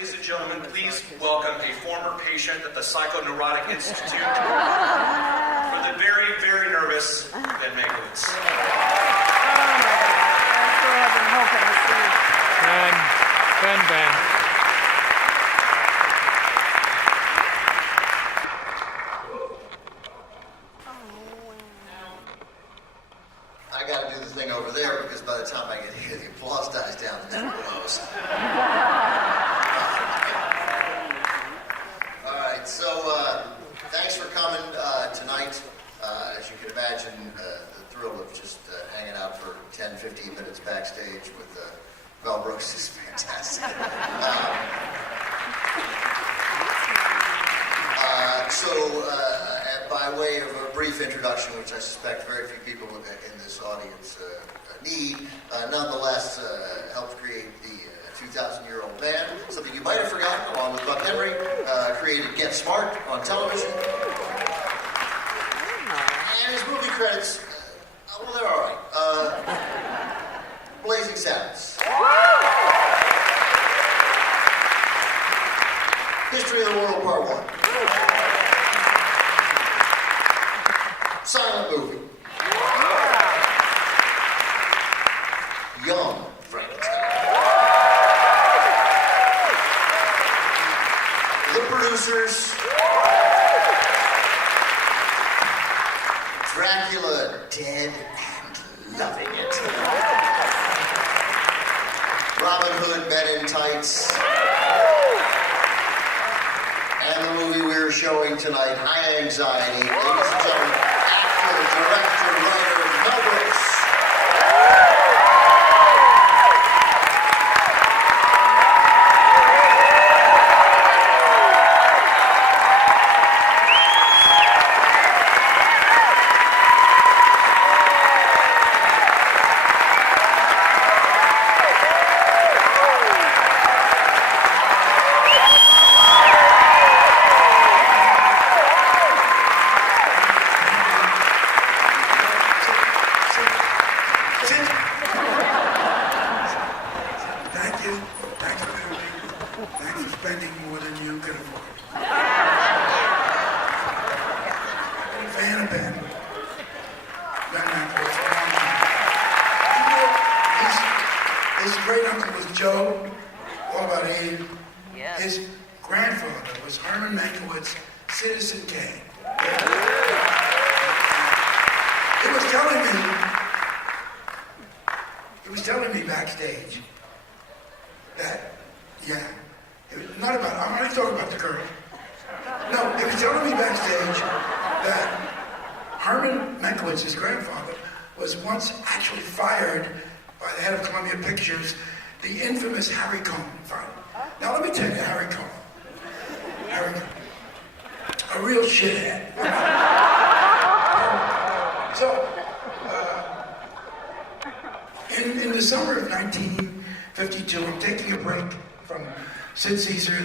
Ladies and gentlemen, please welcome a former patient at the Psychoneurotic Institute for the very, very nervous Ben Mankiewicz. Ben. I gotta do the thing over there because by the time I get here, the applause dies down and then it blows. All right, so thanks for coming tonight. As you can imagine, the thrill of just hanging out for 10, 15 minutes backstage with Mel Brooks is fantastic. By way of a brief introduction, which I suspect very few people in this audience need, nonetheless helped create the 2,000-year-old man, something you might have forgotten, along with Buck Henry, created Get Smart on television. And his movie credits, well, they're all right. Blazing Saddles. History of the World, Part 1. Silent movie. Young Frankenstein. The producers. Dracula dead and loving it. Robin Hood, Men in Tights. And the movie we're showing tonight, High Anxiety. Ladies and gentlemen, actor, director, writer, Mel Brooks.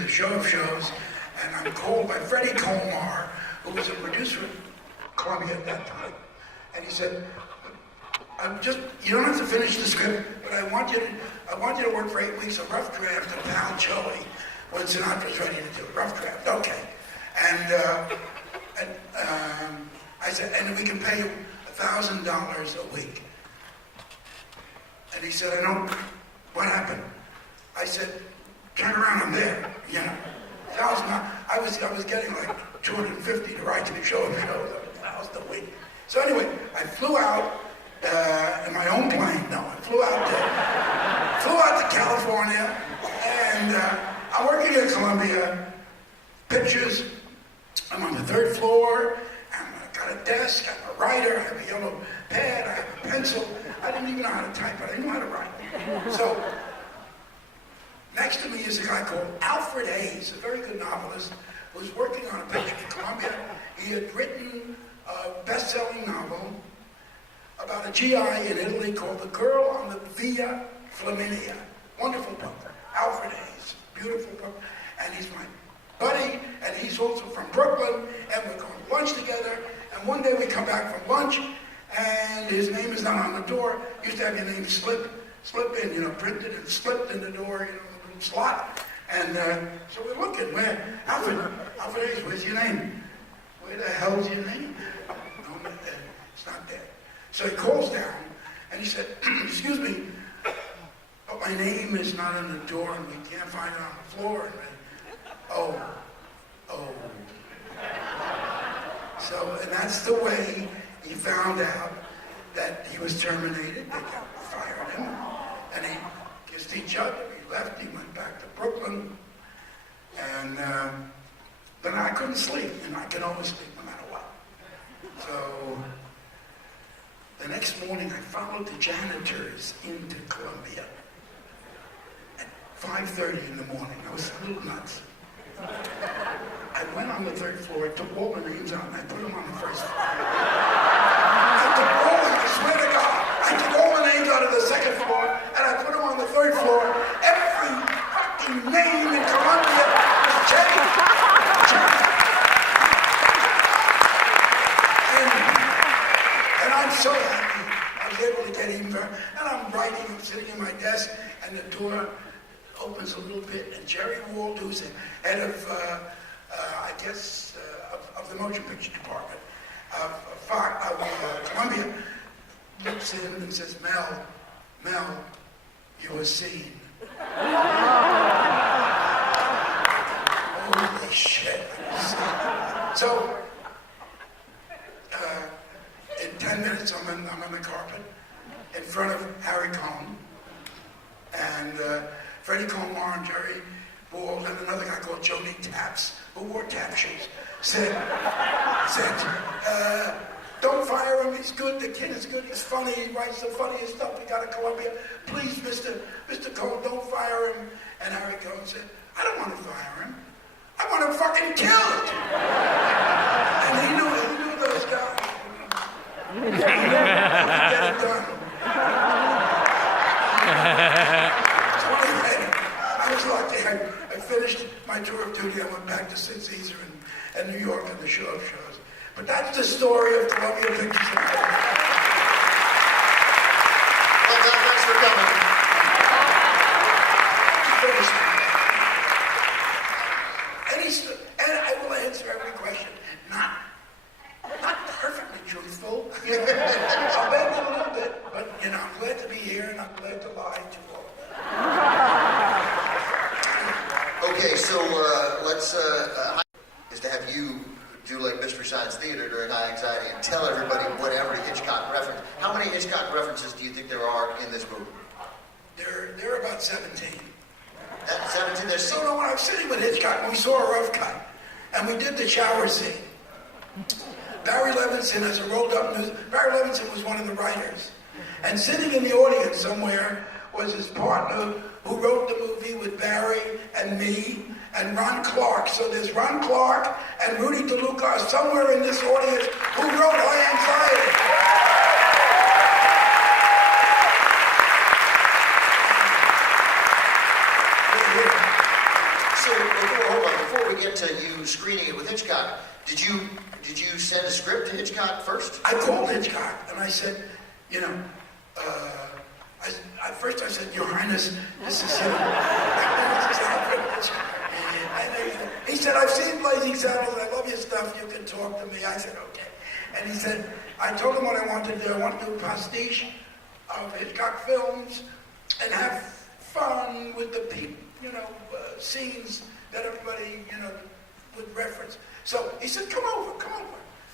The show of shows, and I'm called by Freddie Colmar, who was a producer at Columbia at that time, and he said, you don't have to finish the script, but I want you to work for 8 weeks, a rough draft of Pal Joey, when Sinatra's ready to do a rough draft. Okay. And I said, and we can pay you $1,000 a week. And he said, I don't, what happened? I said, turn around, I'm there, you know. I was getting like $250 to write to the show of shows, $1,000 a week. So anyway, I flew out in my own plane. No, I flew out to California, and I'm working at Columbia. Pictures. I'm on the 3rd floor. And I got a desk. I'm a writer. I have a yellow pad. I have a pencil. I didn't even know how to type, but I knew how to write. So. Next to me is a guy called Alfred Hayes, a very good novelist, who was working on a picture for Columbia. He had written a best-selling novel about a GI in Italy called The Girl on the Via Flaminia. Wonderful book. Alfred Hayes, beautiful book. And he's my buddy, and he's also from Brooklyn, and we're going to lunch together. And one day we come back from lunch, and his name is not on the door. You used to have your name slip in, printed and slipped in the door, slot. And so we're looking, Alfred Hayes, where's your name? Where the hell's your name? No, it's not there. So he calls down, and he said, excuse me, but my name is not on the door, and we can't find it on the floor. And So, and that's the way he found out that he was terminated. They fired him, and he kissed each other. He left. He went back to Brooklyn, and but I couldn't sleep, and I can always sleep no matter what. So the next morning, I followed the janitors into Columbia at 5:30 in the morning. I was a little nuts. I went on the third floor, I took all the names out, and I put them on the first floor. I swear to God, I took all the names out of the second floor, and I put them on the third floor. Every fucking name in Columbia was changed. And I'm so happy I was able to get even better. And I'm writing, I'm sitting in my desk, and the door opens a little bit, and Jerry Wald, who's the head of, of the motion picture department of Columbia, looks in and says, Mel, you were seen. Holy shit. So, in 10 minutes, I'm on the carpet in front of Harry Cohn, and Freddie Colmar and Jerry Wald and another guy called Joni Taps, who wore tap shoes, said, don't fire him, he's good, the kid is good, he's funny, he writes the funniest stuff we got at Columbia. Please, Mr. Cohn, don't fire him. And Harry Cohn said, I don't want to fire him. I want him fucking killed. And he knew those guys. He knew get it done. I was lucky. I finished my tour of duty. I went back to St. Caesar and New York on the show of shows. But that's the story of Columbia Pictures. Well, Doc, thanks for coming. And I will answer every question. Not perfectly truthful. I'll bend it a little bit, but I'm glad to be here and I'm glad to lie to all of you. Okay, so let's is to have you do like Mystery Science Theater during High Anxiety and tell everybody whatever Hitchcock reference. How many Hitchcock references do you think there are in this movie? There are about 17. 17? There's So when I was sitting with Hitchcock, we saw a rough cut, and we did the shower scene. Barry Levinson has a rolled up news. Barry Levinson was one of the writers. And sitting in the audience somewhere was his partner who wrote the movie with Barry and me and Ron Clark. So there's Ron Clark and Rudy DeLuca somewhere in this audience who wrote High Anxiety. So hold on, before we get to you screening it with Hitchcock, did you send a script to Hitchcock first? I called Hitchcock and I said, at first I said, Your Highness, this is he said, I've seen Blazing Saddles, I love your stuff, you can talk to me. I said, okay. And he said, I told him what I wanted to do. I want to do a pastiche of Hitchcock films and have fun with the people, scenes that everybody, would reference. So he said, come over.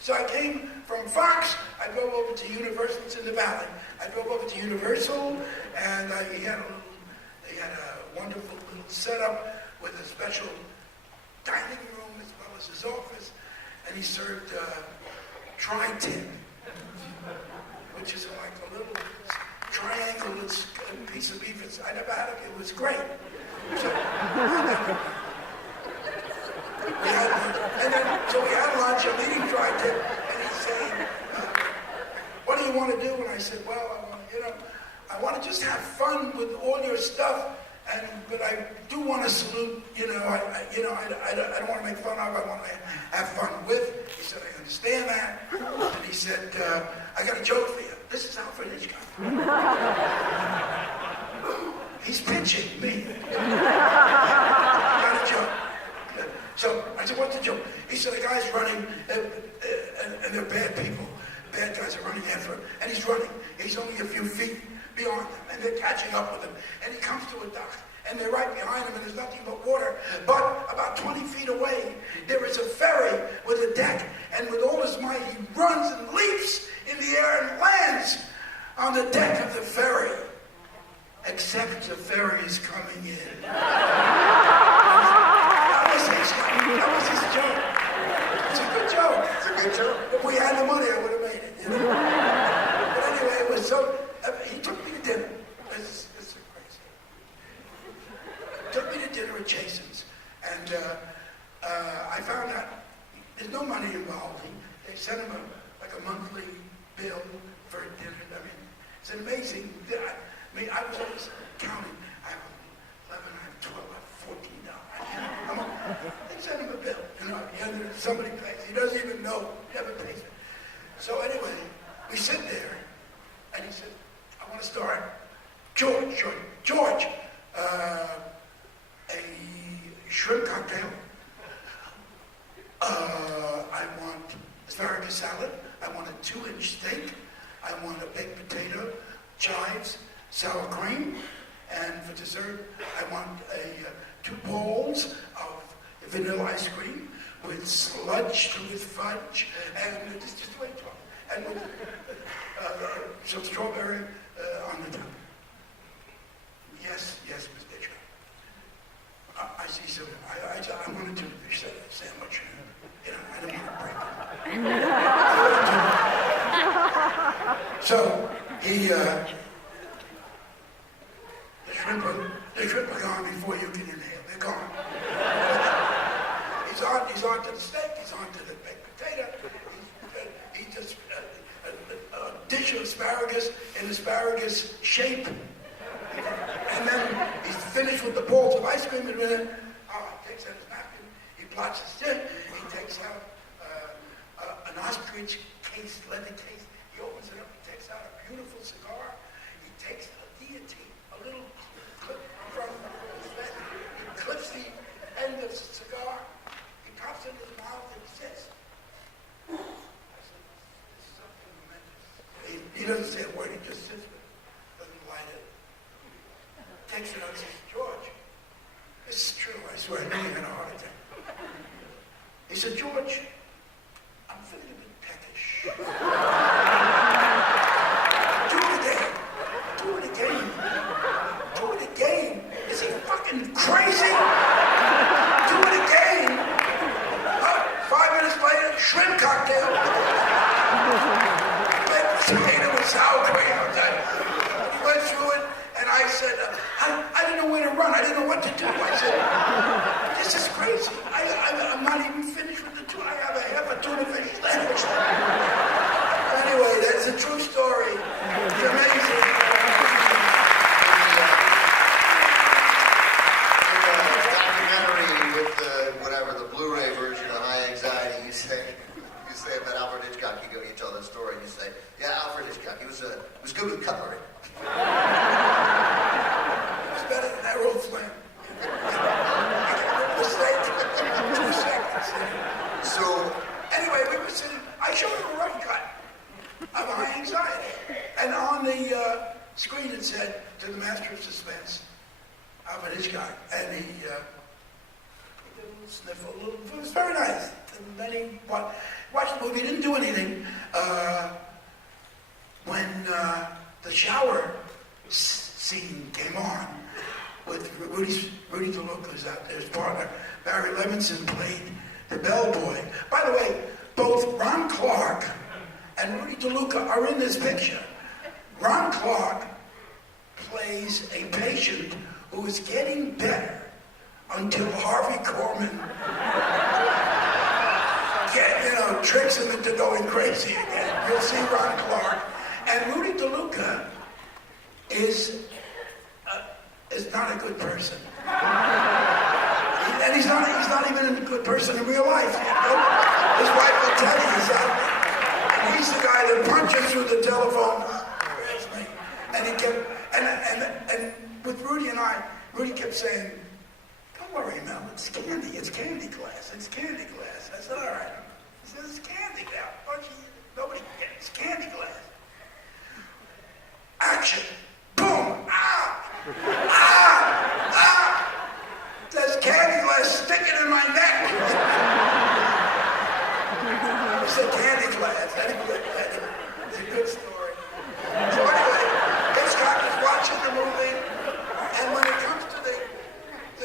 So I came from Fox, I drove over to Universal, it's in the Valley. I drove over to Universal, and they had a wonderful little setup with a special dining room as well as his office, and he served tri-tip, which is like a little triangle piece of beef. I never had it. It was great. So we had lunch. I'm eating tri-tip, and he's saying, "What do you want to do?" And I said, "Well, I want to just have fun with all your stuff." But I do want to salute, I don't want to make fun of, I want to have fun with. He said, I understand that. And he said, I got a joke for you. This is Alfred Hitchcock. He's pitching me. said, what's the joke? He said, a guy's running, and they're bad people. Bad guys are running after him. And he's running. He's only a few feet beyond them. And they're catching up with him. And he comes to a dock. And they're right behind him, and there's nothing but water. But about 20 feet away, there is a ferry with a deck. And with all his might, he runs and leaps in the air and lands on the deck of the ferry. Except the ferry is coming in. That was his joke. It's a good joke. It's a good joke. If we had the money, I would have made it. You know? But anyway, it was so. He took me to dinner. This is crazy. Took me to dinner at Jason's, and I found out there's no money involved. They sent him a monthly bill for dinner. I mean, it's an amazing. I was always counting. I have 11, I have 12, I have $14. They send him a bill. You know, somebody pays. He doesn't even know. He never pays it. So anyway, we sit there, and he said, I want to start. George, a shrimp cocktail. I want asparagus salad. I want a 2-inch steak. I want a baked potato, chives, sour cream, and for dessert, I want 2 bowls of vanilla ice cream with sludge with fudge, and just the way it talks, and with some strawberry on the top. Yes, Miss Bishop. I see some. I want to do the sandwich. You know, I don't want to break it. So he. The shrimp are gone before you can inhale. They're gone. He's on to the steak. He's on to the baked potato. He just a dish of asparagus in asparagus shape, and then he's finished with the balls of ice cream. And then he takes out his napkin. He blots his chin. He takes out an ostrich case, leather case. He opens it up. He takes out a beautiful cigar. He takes a deity, a little clip from his vest. He clips the end of the cigar. He pops it in his mouth and he says, I said, this is something tremendous. He doesn't say a word. He just sits with it. Doesn't light it. Takes it out and says, George, this is true. I swear, I knew you had a heart attack. He said, George, I'm feeling a bit peckish. Do it again. Is he fucking crazy? Do it again. 5 minutes later, shrimp cocktail. Baked potato with sour cream. He went through it, and I said, I didn't know where to run. I didn't know what to do. I said, this is crazy. I'm not even finished with the tuna. I have a half a tuna fish sandwich. Anyway, that's a true story. It's amazing. Documentary with the Blu-ray version of High Anxiety, you say about Alfred Hitchcock, you tell that story and you say, yeah, Alfred Hitchcock, he was good with cutlery. It was better than Errol Flynn. So anyway, we were sitting. I showed him a rough cut of High Anxiety, and on the screen it said, "To the Master of Suspense, Alfred Hitchcock," and he did a little sniffle. It was very nice. And then he watched the movie. He didn't do anything. When the shower scene came on with Rudy DeLuca was out there, his partner Barry Levinson played the bellboy. By the way, both Ron Clark and Rudy DeLuca are in this picture. Ron Clark plays a patient who is getting better until Harvey Korman tricks him into going crazy again. You'll see Ron Clark. And Rudy DeLuca is not a good person. And he's not even a good person in real life. His wife will tell you he's out there. And he's the guy that punches through the telephone. Where's me? And he kept and with Rudy and I, Rudy kept saying, "Come don't worry, Mel, it's candy glass, it's candy glass. I said, all right. He says, it's candy glass. Nobody can get it, it's candy glass. Action, boom, ah, ah, ah. There's candy glass sticking in my neck. It's a candy glass. Anyway, it's a good story. So anyway, Hitchcock is watching the movie, and when it comes to the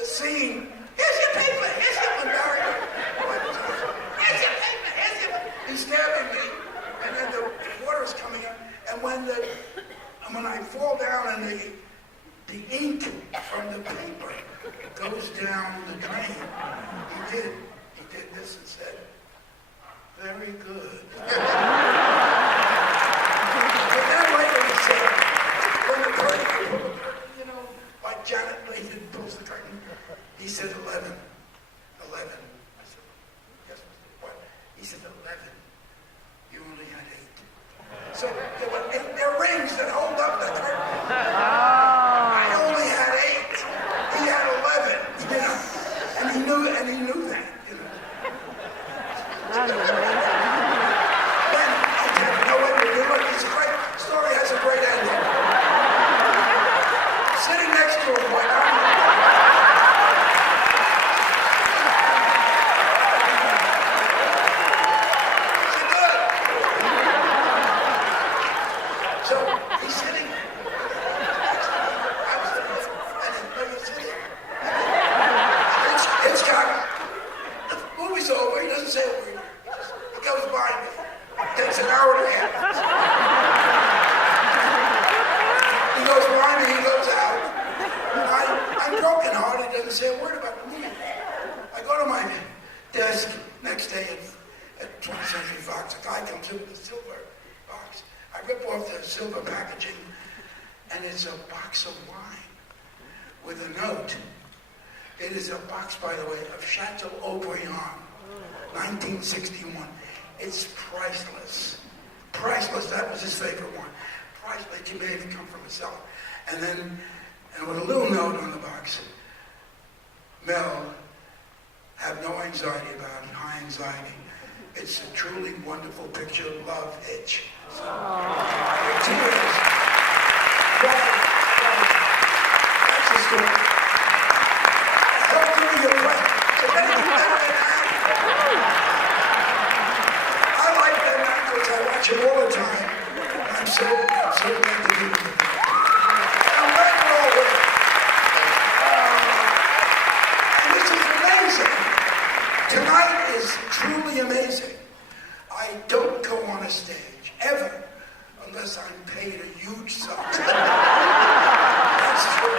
scene, here's your paper, here's your America. Here's your paper, here's your paper. He's stabbing me, and then the water's coming up, and when I fall down and the ink from the paper goes down the drain, he did this and said, very good. But then later he said, when the curtain, like Janet Leigh pulls the curtain, he said 11. 11. I said, yes, Mr. What? He said 11. You only had 8. So there are rings that hold up the curtain. I only had 8. He had 11. And he knew that. Then I didn't know what to do. Look, it's a great story, has a great ending. Sitting next to him, like so he's sitting next to me. I'm sitting there, and he's sitting. Hitchcock, the movie's over. He doesn't say a word. He goes by me. It takes an hour and a half. He goes by me. He goes out. And I'm brokenhearted. He doesn't say a word about the movie. I go to my desk next day at 20th Century Fox. A guy comes in with a silver box. I rip off the silver packaging, and it's a box of wine with a note. It is a box, by the way, of Chateau Aubryon, 1961. It's priceless. Priceless. That was his favorite one. Priceless. You may have come from a cellar. And with a little note on the box, Mel, have no anxiety about it, high anxiety. It's a truly wonderful picture. Love, Hitch. So, tears. That's the story. I hope you read your question. So I like Ben Aykroyd. I watch him all the time. I'm so glad to be with him. I'm glad we're all with him. And this is amazing. Tonight is truly amazing. I don't go on a stage, ever, unless I'm paid a huge sum. That's true.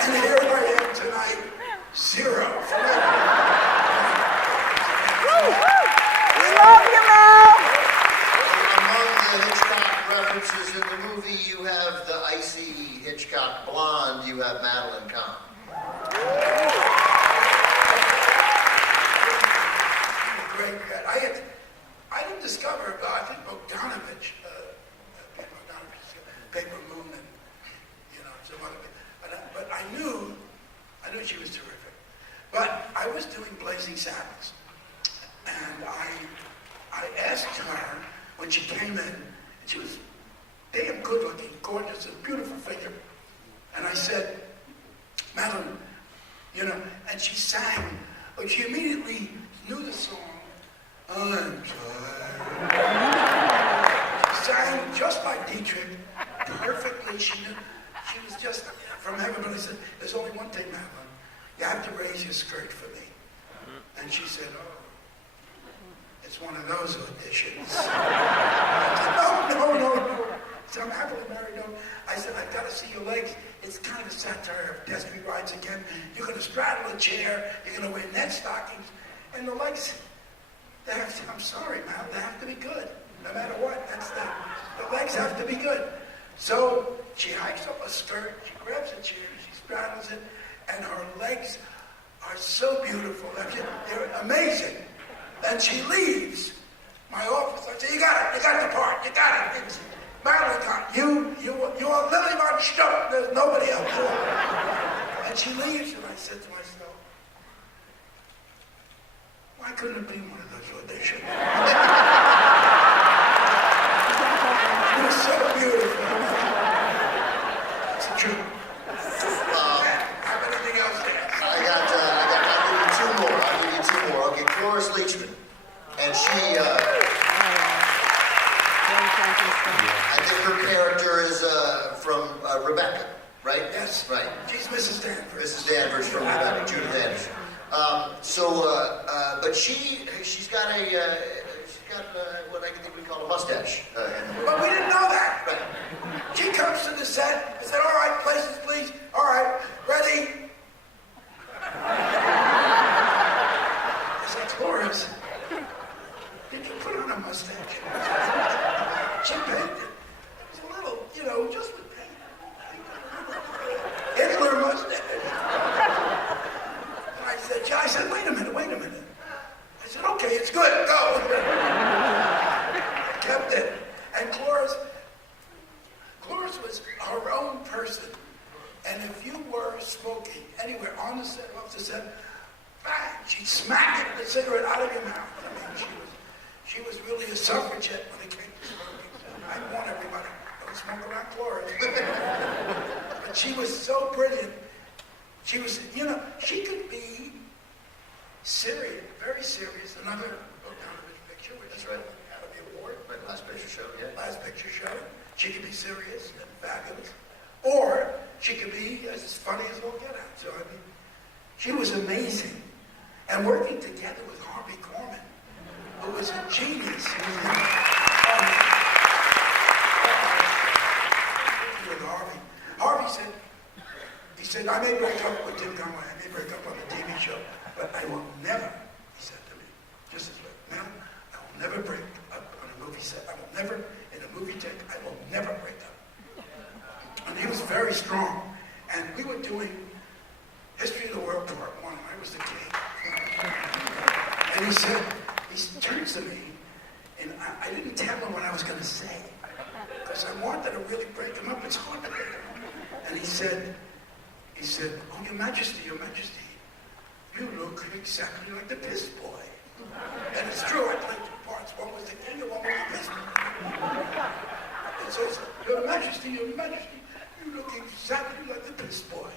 And here I am tonight, 0. We love you, Mel! Among the Hitchcock references in the movie, you have the icy Hitchcock blonde, you have Madeline Kahn. Great. I didn't discover, I think Bogdanovich, Paper Moon, and some other people. But I knew she was terrific. But I was doing Blazing Saddles, and I asked her when she came in, and she was damn good-looking, gorgeous, a beautiful figure. And I said, Madeline, and she sang, but she immediately knew the song. I'm tired. She sang just like Dietrich, perfectly. She knew. She was just from heaven. But I said, there's only one thing, Madeline. You have to raise your skirt for me. And she said, oh, it's one of those auditions. I said, no. So I'm happily married. No. I said, I've got to see your legs. It's kind of a satire of Destiny Rides Again. You're going to straddle a chair. You're going to wear net stockings. And the legs, I'm sorry, Mal, they have to be good. No matter what, the legs have to be good. So she hikes up a skirt, she grabs a chair, she straddles it, and her legs are so beautiful. They're amazing. And she leaves my office. I say, you got the part, you got it. It's Madeline Kahn, you are Lily Von Stoke, there's nobody else. And she leaves, and I said to myself, couldn't have been one of those auditions. It was so beautiful. It's the truth. Have anything else to ask? I'll give you two more. Okay, Cloris Leachman. And she, I think her character is from Rebecca, right? Yes. Right. She's Mrs. Danvers. Mrs. Danvers from Rebecca, Judith Anderson. But she's got what I think we call a mustache. But we didn't know that. Right. She comes to the set. I said, all right, places, please. All right, ready? I said, Cloris, did you put on a mustache? She painted. It's a little, just with paint. Hitler mustache. And I said, wait a minute. I said, okay, it's good, go. I kept it. And Cloris was her own person. And if you were smoking anywhere on the set, off the set, bang, she'd smack the cigarette out of your mouth. I mean, she was really a suffragette when it came to smoking. I warn everybody, don't smoke around Cloris. But she was so brilliant. She was, she could be serious, very serious. Another television picture, which is right, Academy Award. Right, Last Picture Show, yeah. Last Picture Show. She could be serious and fabulous. Or she could be as funny as we'll get at. So, I mean, she was amazing. And working together with Harvey Korman, who was a genius. With Harvey said, I may break up with Tim Conway, I may break up on the TV show, but I will never, he said to me, just as well, Mel, I will never break up on a movie set. I will never, in a movie take, I will never break up. And he was very strong. And we were doing History of the World Part 1, and I was the king. And he turns to me, and I didn't tell him what I was going to say, because I wanted to really break him up. It's hard to break him up. And he said, oh, Your Majesty, you look exactly like the piss boy. And it's true, I played two parts. One was the king and one was the piss boy. And so he said, Your Majesty, you look exactly like the piss boy.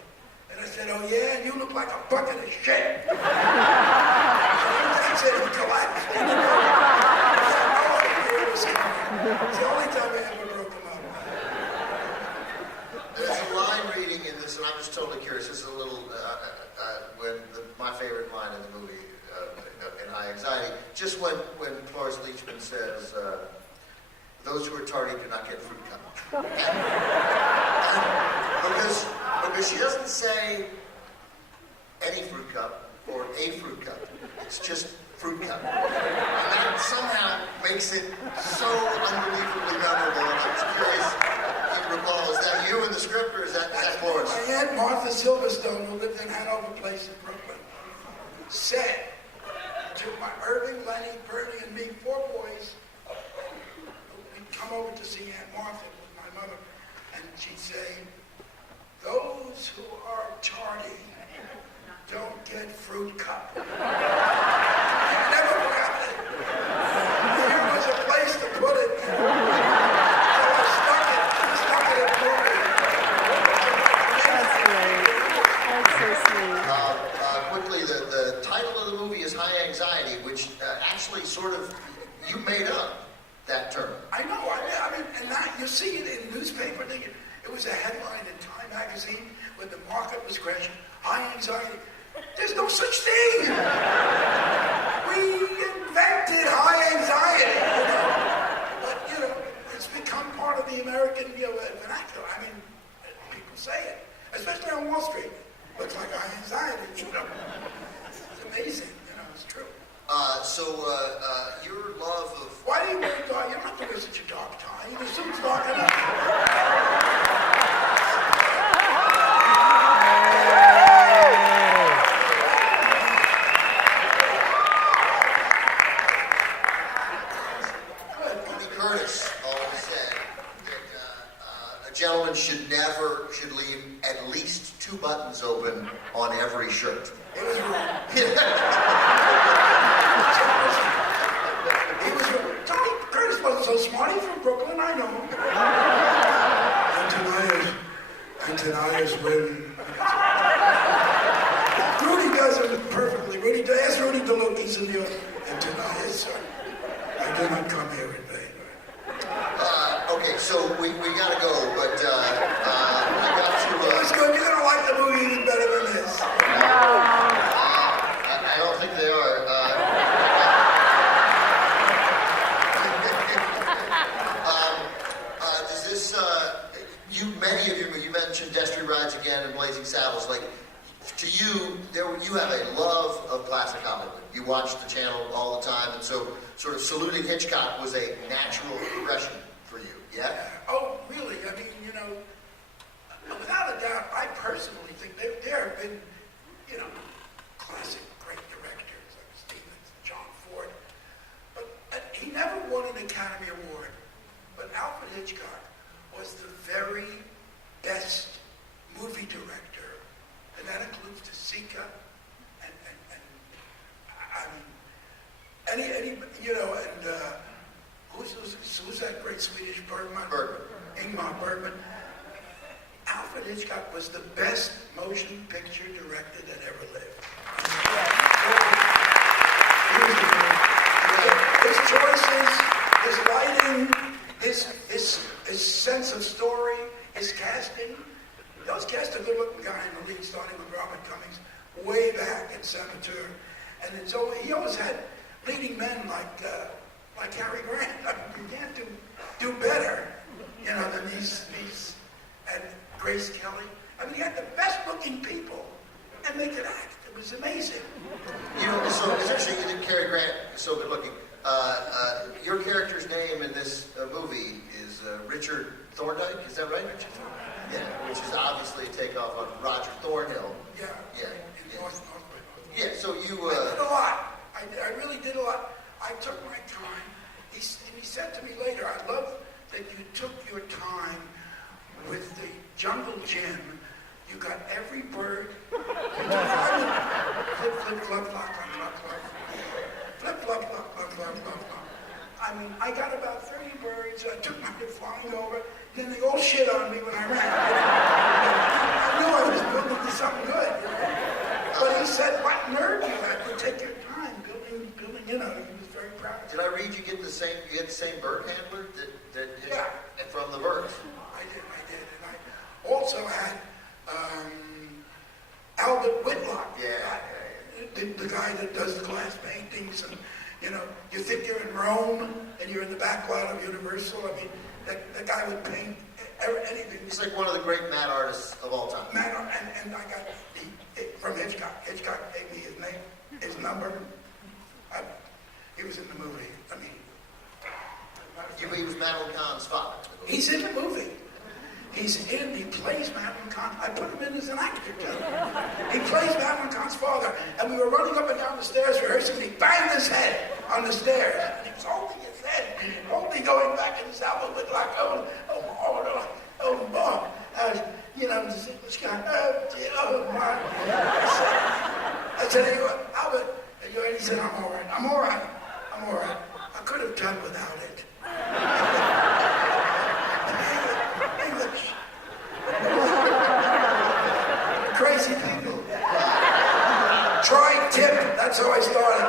And I said, oh yeah, and you look like a bucket of shit. So he said he collapsed. I said, no, it was coming. It's the only time I ever broke him up. There's a line reading in this, and I'm just totally curious. This is a little, my favorite line in the movie, in High Anxiety, just when Cloris Leachman says, those who are tardy do not get fruit cup. Because she doesn't say any fruit cup or a fruit cup. It's just fruit cup. And that somehow makes it so unbelievably memorable. And I'm just curious if you recall, is that you in the script or is that Cloris? My Aunt Martha Silverstone, who lived in Hanover Place in Brooklyn, said to my Irving, Lenny, Bernie, and me, 4 boys, we'd come over to see Aunt Martha with my mother, and she'd say, those who are tardy don't get fruit cup. I never forgot it. There was a place to put it. So I stuck it in Brooklyn. That's great. That's so sweet. Quickly, the title of the movie is High Anxiety, which actually sort of, you made up that term. I know, I mean, and that, you see it in newspaper, it was a headline in Time magazine when the market was crashing, high anxiety. There's no such thing. We invented high anxiety, But, it's become part of the American vernacular. I mean, people say it, especially on Wall Street. Looks like high anxiety, It's amazing, it's true. Your love of... Why do you wear dark? You don't have to wear such a dark tie. The suit's dark enough. Tony Curtis always said that a gentleman should leave at least 2 buttons open on every shirt. It was rude. lives in the earth, and tonight is certain. I do not come here in vain. Okay, so we gotta go, but I got to. It's good. You're gonna like the movie even better than this. I don't think they are. Does this? Many of you mentioned Destry Rides Again and Blazing Saddles. Like, to you, you have a love of classic Hollywood. You watch the channel all the time, and so sort of saluting Hitchcock was a natural progression for you. Yeah. Oh, really? I mean, you know, without a doubt, I personally think there have been, you know, classic great directors like Stevens, John Ford, but he never won an Academy Award. But Alfred Hitchcock was the very best movie director, and that includes De Sica, and I mean, any you know, and who's that great Swedish Bergman? Ingmar Bergman. Alfred Hitchcock was the best motion picture director that ever lived. His choices, his writing, his sense of story, his casting. He always cast a good-looking guy in the lead, starting with Robert Cummings, way back in Saboteur. And he always had leading men like Cary Grant. I mean, you can't do better, you know, than these and Grace Kelly. I mean, he had the best-looking people, and they could act. It was amazing. You know, so it's interesting you did Cary Grant so good-looking. Your character's name in this movie is Richard Thorndike. Is that right, Richard? Yeah, which is obviously a takeoff on Roger Thornhill. Yeah. Yeah. North. Yeah. So you. I did a lot. I really did a lot. I took my time. He said to me later, I love that you took your time with the jungle gym. You got every bird. Flip, flip, flop, flop, flop, flop, flop. Flip, flop, flop, flop, flop, flop, flop. I mean, I got about 30 birds. I took my flying over. Then they all shit on me when I ran. I knew I was building to something good. But he said, what nerd you had to take your time building, you know, he was very proud of it. Did I read you get the same bird handler that Yeah. from the birds? I did. And I also had Albert Whitlock. Yeah. The guy that does the glass paintings, and you know, you think you're in Rome and you're in the back lot of Universal. I mean, that guy would paint anything. He's like one of the great mad artists of all time. And I got from Hitchcock. Hitchcock gave me his name, his number. He was in the movie. I mean, He was Madeline Kahn's father. he's in the movie. He plays Madeline Kahn. I put him in as an actor, too. He plays Madeline Kahn's father. And we were running up and down the stairs rehearsing, and he banged his head on the stairs. And he was holding his head, only going back in his album with like, oh, you know, this English guy, my. I said, hey, Albert, and he said, I'm all right. I could have done without it. English. Crazy people. Try tip. That's how I started.